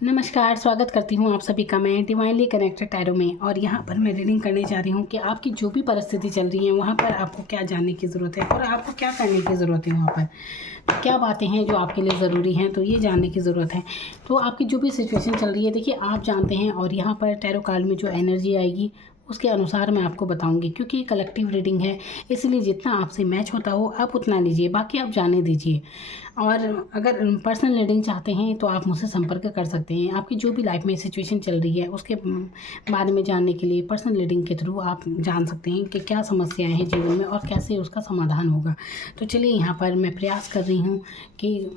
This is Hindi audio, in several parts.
नमस्कार, स्वागत करती हूँ आप सभी का मैं डिवाइनली कनेक्टेड टैरो में। और यहाँ पर मैं रीडिंग करने जा रही हूँ कि आपकी जो भी परिस्थिति चल रही है वहाँ पर आपको क्या जानने की ज़रूरत है और आपको क्या करने की ज़रूरत है। वहाँ पर तो क्या बातें हैं जो आपके लिए ज़रूरी हैं, तो ये जानने की ज़रूरत है। तो आपकी जो भी सिचुएशन चल रही है, देखिए आप जानते हैं। और यहाँ पर टैरो कार्ड में जो एनर्जी आएगी उसके अनुसार मैं आपको बताऊंगी, क्योंकि ये कलेक्टिव रीडिंग है, इसलिए जितना आपसे मैच होता हो आप उतना लीजिए, बाकी आप जाने दीजिए। और अगर पर्सनल रीडिंग चाहते हैं तो आप मुझसे संपर्क कर सकते हैं। आपकी जो भी लाइफ में सिचुएशन चल रही है उसके बारे में जानने के लिए पर्सनल रीडिंग के थ्रू आप जान सकते हैं कि क्या समस्याएं हैं जीवन में और कैसे उसका समाधान होगा। तो चलिए, यहाँ पर मैं प्रयास कर रही हूँ कि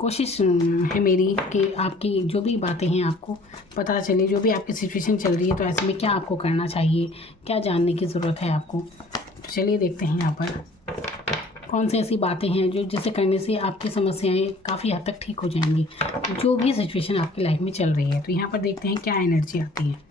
कोशिश है मेरी कि आपकी जो भी बातें हैं आपको पता चले, जो भी आपकी सिचुएशन चल रही है तो ऐसे में क्या आपको करना चाहिए, क्या जानने की ज़रूरत है आपको। तो चलिए देखते हैं यहाँ पर कौन सी ऐसी बातें हैं जो जिसे करने से आपकी समस्याएं काफ़ी हद तक ठीक हो जाएंगी, जो भी सिचुएशन आपकी लाइफ में चल रही है। तो यहाँ पर देखते हैं क्या एनर्जी आती है।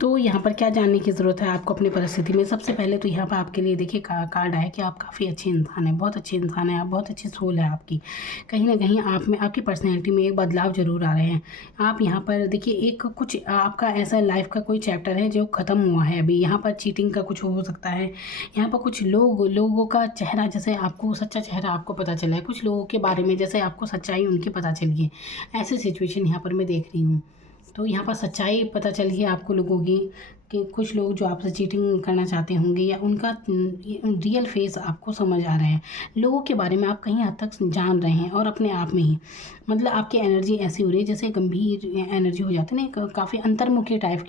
तो यहाँ पर क्या जानने की ज़रूरत है आपको अपनी परिस्थिति में। सबसे पहले तो यहाँ पर आपके लिए देखिए कार्ड है कि आप काफ़ी अच्छे इंसान हैं, बहुत अच्छे इंसान हैं आप, बहुत अच्छी सोल है आपकी। कहीं ना कहीं आप में, आपकी पर्सनैलिटी में एक बदलाव ज़रूर आ रहे हैं। आप यहाँ पर देखिए, एक कुछ आपका ऐसा लाइफ का कोई चैप्टर है जो ख़त्म हुआ है अभी। यहाँ पर चीटिंग का कुछ हो सकता है। यहाँ पर कुछ लोगों का चेहरा, जैसे आपको सच्चा चेहरा आपको पता चला है, कुछ लोगों के बारे में जैसे आपको सच्चाई उनकी पता चली है। ऐसी सिचुएशन यहाँ पर मैं देख रही हूँ। तो यहाँ पर सच्चाई पता चली है आपको लोगों की, कि कुछ लोग जो आपसे चीटिंग करना चाहते होंगे या उनका रियल फेस आपको समझ आ रहा है। लोगों के बारे में आप कहीं हद तक जान रहे हैं और अपने आप में ही, मतलब आपकी एनर्जी ऐसी हो रही है जैसे गंभीर एनर्जी हो जाती है ना, काफ़ी अंतर्मुखी टाइप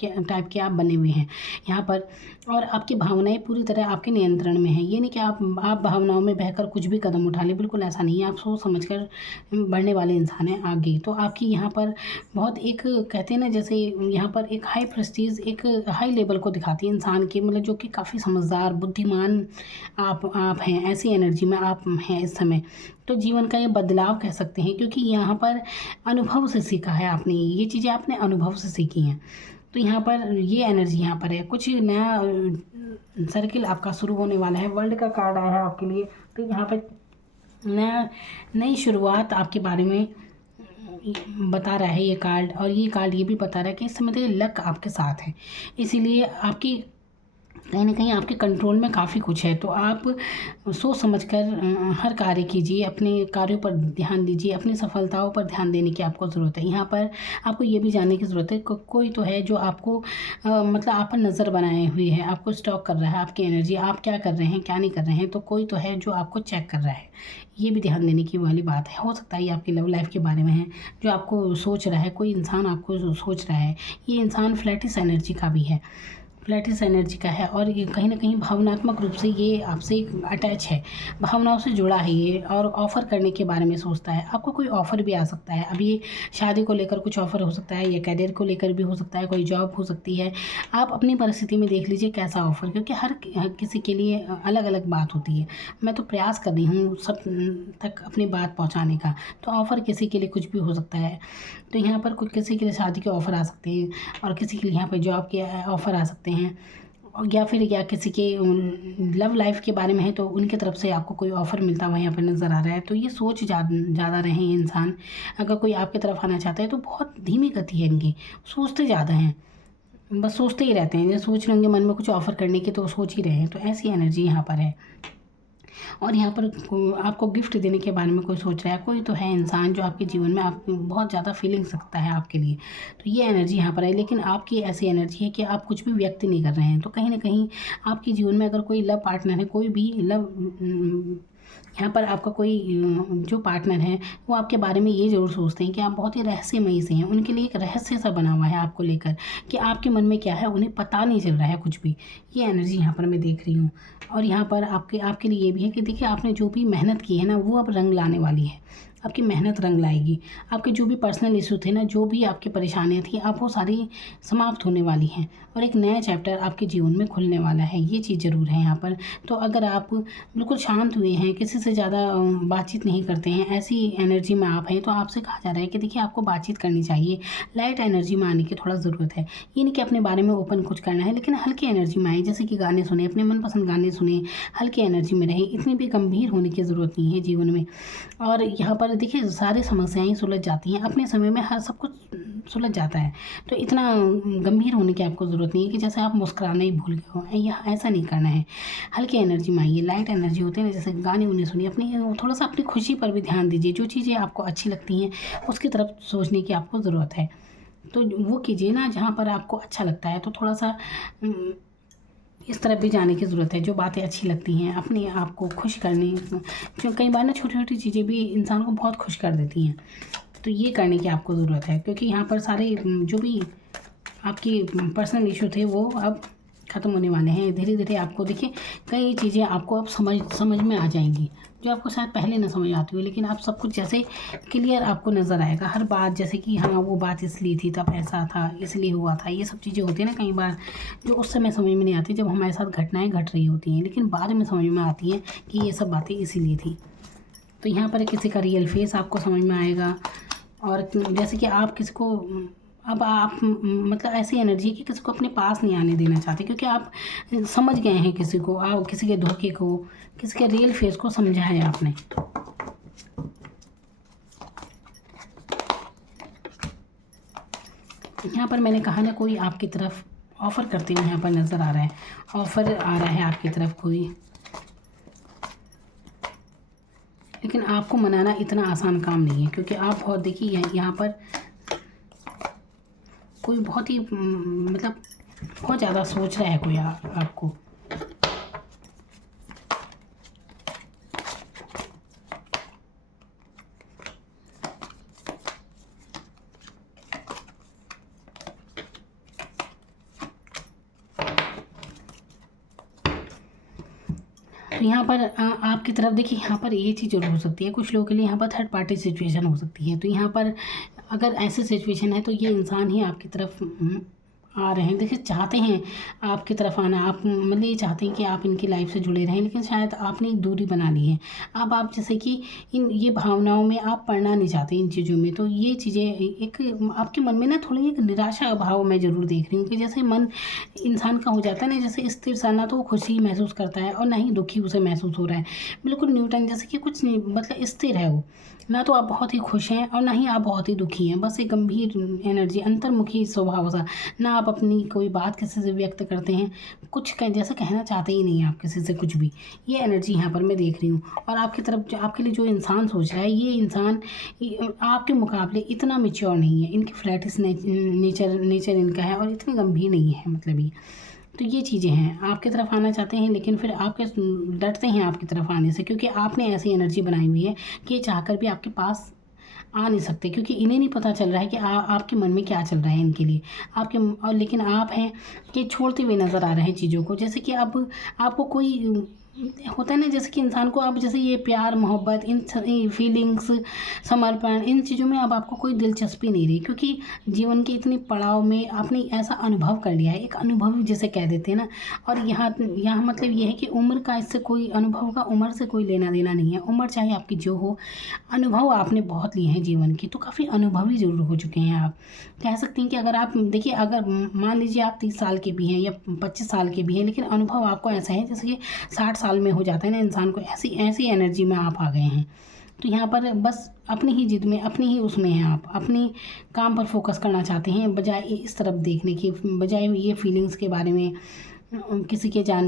के आप बने हुए हैं यहाँ पर। और आपकी भावनाएं पूरी तरह आपके नियंत्रण में है। ये नहीं कि आप भावनाओं में बहकर कुछ भी कदम उठा लें, बिल्कुल ऐसा नहीं है। आप सोच समझ कर बढ़ने वाले इंसान हैं आगे। तो आपकी यहाँ पर बहुत एक, कहते हैं ना, जैसे यहाँ पर एक हाई प्रेस्टीज, एक हाई लेवल को दिखाती है इंसान के, मतलब जो कि काफ़ी समझदार बुद्धिमान आप हैं। ऐसी एनर्जी में आप हैं इस समय। तो जीवन का ये बदलाव कह सकते हैं, क्योंकि यहाँ पर अनुभव से सीखा है आपने, ये चीज़ें आपने अनुभव से सीखी हैं। तो यहाँ पर ये एनर्जी यहाँ पर है, कुछ नया सर्किल आपका शुरू होने वाला है। वर्ल्ड का कार्ड आया है आपके लिए। तो यहाँ पर नई शुरुआत आपके बारे में बता रहा है ये कार्ड। और ये कार्ड ये भी बता रहा है कि इस समय देखिए लक आपके साथ है, इसीलिए आपकी कहीं ना कहीं आपके कंट्रोल में काफ़ी कुछ है। तो आप सोच समझकर हर कार्य कीजिए, अपने कार्यों पर ध्यान दीजिए, अपनी सफलताओं पर ध्यान देने की आपको ज़रूरत है। यहाँ पर आपको ये भी जानने की ज़रूरत है कोई तो है जो आपको मतलब आप पर नज़र बनाए हुए है, आपको स्टॉक कर रहा है आपकी एनर्जी, आप क्या कर रहे हैं क्या नहीं कर रहे हैं। तो कोई तो है जो आपको चेक कर रहा है, ये भी ध्यान देने की वाली बात है। हो सकता है ये आपकी लव लाइफ के बारे में है, जो आपको सोच रहा है, कोई इंसान आपको सोच रहा है। ये इंसान फ्लैटिस एनर्जी का भी है, फ्लैटिस एनर्जी का है। और ये कहीं ना कहीं भावनात्मक रूप से ये आपसे अटैच है, भावनाओं से जुड़ा है ये, और ऑफ़र करने के बारे में सोचता है। आपको कोई ऑफ़र भी आ सकता है अभी, शादी को लेकर कुछ ऑफ़र हो सकता है, या करियर को लेकर भी हो सकता है, कोई जॉब हो सकती है। आप अपनी परिस्थिति में देख लीजिए कैसा ऑफ़र, क्योंकि हर किसी के लिए अलग अलग बात होती है। मैं तो प्रयास कर रही हूँ सब तक अपनी बात पहुँचाने का। तो ऑफ़र किसी के लिए कुछ भी हो सकता है। तो यहाँ पर कुछ किसी के लिए शादी के ऑफ़र आ सकते हैं, और किसी के लिए यहाँ पर जॉब के ऑफ़र आ सकते हैं, या किसी के लव लाइफ के बारे में है तो उनकी तरफ से आपको कोई ऑफ़र मिलता हुआ यहाँ पर नज़र आ रहा है। तो ये सोच ज़्यादा रहे हैं इंसान। अगर कोई आपकी तरफ आना चाहता है तो बहुत धीमी गति है इनकी, सोचते ज़्यादा हैं, बस सोचते ही रहते हैं। जैसे सोच रहे होंगे मन में कुछ ऑफ़र करने की, तो सोच ही रहे हैं। तो ऐसी एनर्जी यहाँ पर है। और यहाँ पर आपको गिफ्ट देने के बारे में कोई सोच रहा है, कोई तो है इंसान जो आपके जीवन में आप बहुत ज़्यादा फीलिंग्स रखता है आपके लिए। तो ये एनर्जी यहाँ पर है। लेकिन आपकी ऐसी एनर्जी है कि आप कुछ भी व्यक्त नहीं कर रहे हैं। तो कहीं ना कहीं आपके जीवन में अगर कोई लव पार्टनर है, कोई भी लव यहाँ पर आपका कोई जो पार्टनर है वो आपके बारे में ये ज़रूर सोचते हैं कि आप बहुत ही रहस्यमयी से हैं। उनके लिए एक रहस्य सा बना हुआ है आपको लेकर कि आपके मन में क्या है उन्हें पता नहीं चल रहा है कुछ भी। ये एनर्जी यहाँ पर मैं देख रही हूँ। और यहाँ पर आपके लिए ये भी है कि देखिए आपने जो भी मेहनत की है ना वो अब रंग लाने वाली है। आपकी मेहनत रंग लाएगी। आपके जो भी पर्सनल इशू थे ना, जो भी आपकी परेशानियाँ थी, अब वो सारी समाप्त होने वाली हैं और एक नया चैप्टर आपके जीवन में खुलने वाला है। ये चीज़ ज़रूर है यहाँ पर। तो अगर आप बिल्कुल शांत हुए हैं, किसी से ज़्यादा बातचीत नहीं करते हैं, ऐसी एनर्जी में आप हैं, तो आपसे कहा जा रहा है कि देखिए आपको बातचीत करनी चाहिए। लाइट एनर्जी में आने की थोड़ा ज़रूरत है। ये नहीं कि अपने बारे में ओपन कुछ करना है, लेकिन हल्की एनर्जी में आए। जैसे कि गाने सुने, अपने मनपसंद गाने सुने, हल्की एनर्जी में रहें। इतनी भी गंभीर होने की ज़रूरत नहीं है जीवन में। और यहाँ पर देखिए सारी समस्याएं सुलझ जाती हैं अपने समय में। हर सब कुछ सुलझ जाता है। तो इतना गंभीर होने की आपको ज़रूरत नहीं है कि जैसे आप मुस्कुराना ही भूल गए हो। या ऐसा नहीं करना है। हल्की एनर्जी में आइए। लाइट एनर्जी होते हैं ना, जैसे गाने उन्हें सुनिए। अपनी थोड़ा सा अपनी खुशी पर भी ध्यान दीजिए। जो चीज़ें आपको अच्छी लगती हैं उसकी तरफ सोचने की आपको ज़रूरत है। तो वो कीजिए ना जहाँ पर आपको अच्छा लगता है। तो थोड़ा सा इस तरफ भी जाने की ज़रूरत है। जो बातें अच्छी लगती हैं अपने आप को खुश करने, जो कई बार ना छोटी छोटी चीज़ें भी इंसान को बहुत खुश कर देती हैं। तो ये करने की आपको ज़रूरत है, क्योंकि यहाँ पर सारे जो भी आपकी पर्सनल इशू थे वो अब ख़त्म होने वाले हैं। धीरे धीरे आपको देखिए कई चीज़ें आपको अब समझ में आ जाएंगी, जो आपको शायद पहले ना समझ आती हो। लेकिन आप सब कुछ जैसे क्लियर आपको नज़र आएगा हर बात। जैसे कि हाँ वो बात इसलिए थी, तब ऐसा था, इसलिए हुआ था। ये सब चीज़ें होती हैं ना कई बार, जो उस समय समझ में नहीं आती जब हमारे साथ घटनाएं घट रही होती हैं, लेकिन बाद में समझ में आती हैं कि ये सब बातें इसीलिए थी। तो यहाँ पर किसी का रियल फेस आपको समझ में आएगा। और जैसे कि आप किसी को अब आप मतलब ऐसी एनर्जी कि किसी को अपने पास नहीं आने देना चाहते, क्योंकि आप समझ गए हैं किसी को, आप किसी के धोखे को, किसी के रियल फेस को समझा है आपने। यहाँ पर मैंने कहा ना कोई आपकी तरफ ऑफ़र करते हुए यहाँ पर नज़र आ रहा है। ऑफ़र आ रहा है आपकी तरफ कोई, लेकिन आपको मनाना इतना आसान काम नहीं है, क्योंकि आप बहुत देखिए यहाँ पर कोई बहुत ही मतलब बहुत ज़्यादा सोच रहा है कोई आपको। तो यहाँ पर आपकी तरफ देखिए यहाँ पर ये चीज़ जरूर हो सकती है। कुछ लोगों के लिए यहाँ पर थर्ड पार्टी सिचुएशन हो सकती है। तो यहाँ पर अगर ऐसी सिचुएशन है तो ये इंसान ही आपकी तरफ आ रहे हैं। देखिए चाहते हैं आपकी तरफ आना, आप मतलब ये चाहते हैं कि आप इनकी लाइफ से जुड़े रहें, लेकिन शायद आपने एक दूरी बना ली है। अब आप जैसे कि ये भावनाओं में आप पड़ना नहीं चाहते इन चीज़ों में। तो ये चीज़ें एक आपके मन में ना थोड़ी एक निराशा भाव मैं ज़रूर देख रही हूँ कि जैसे मन इंसान का हो जाता है ना, जैसे स्थिर सा, ना तो वो खुशी महसूस करता है और ना ही दुखी उसे महसूस हो रहा है। बिल्कुल न्यूटन जैसे कि कुछ नहीं, मतलब स्थिर है वो। ना तो आप बहुत ही खुश हैं और ना ही आप बहुत ही दुखी हैं। बस एक गंभीर एनर्जी, अंतर्मुखी स्वभाव सा। ना आप अपनी कोई बात किसी से व्यक्त करते हैं, कुछ जैसे कहना चाहते ही नहीं आप किसी से कुछ भी। ये एनर्जी यहाँ पर मैं देख रही हूँ। और आपकी तरफ आपके लिए जो इंसान सोच रहा है, ये इंसान आपके मुकाबले इतना मैच्योर नहीं है। इनकी फ्लैटिस नेचर इनका है और इतनी गंभीर नहीं है मतलब ये। तो ये चीज़ें हैं, आपकी तरफ आना चाहते हैं लेकिन फिर आपके डरते हैं आपकी तरफ आने से, क्योंकि आपने ऐसी एनर्जी बनाई हुई है कि ये चाहकर भी आपके पास आ नहीं सकते, क्योंकि इन्हें नहीं पता चल रहा है कि आपके मन में क्या चल रहा है इनके लिए आपके। और लेकिन आप हैं कि छोड़ते हुए नज़र आ रहे हैं चीज़ों को। जैसे कि अब आपको कोई होता है ना, जैसे कि इंसान को अब जैसे ये प्यार मोहब्बत, इन फीलिंग्स, समर्पण, इन चीज़ों में अब आपको कोई दिलचस्पी नहीं रही, क्योंकि जीवन के इतने पड़ाव में आपने ऐसा अनुभव कर लिया है। एक अनुभव जिसे कह देते हैं ना। और यहाँ मतलब ये है कि उम्र का इससे कोई, अनुभव का उम्र से कोई लेना देना नहीं है। उम्र चाहे आपकी जो हो, अनुभव आपने बहुत लिए हैं जीवन के, तो काफ़ी अनुभवी ज़रूर हो चुके हैं आप। कह सकते हैं कि अगर आप देखिए, अगर मान लीजिए आप 30 साल के भी हैं या 25 साल के भी हैं, लेकिन अनुभव आपको ऐसा है जैसे कि 60 साल में हो जाता है ना इंसान को। ऐसी एनर्जी में आप आ गए हैं। तो यहाँ पर बस अपनी ही जिद में, अपनी ही उसमें हैं आप, अपनी काम पर फोकस करना चाहते हैं, बजाय इस तरफ देखने की, बजाय ये फीलिंग्स के बारे में किसी के जान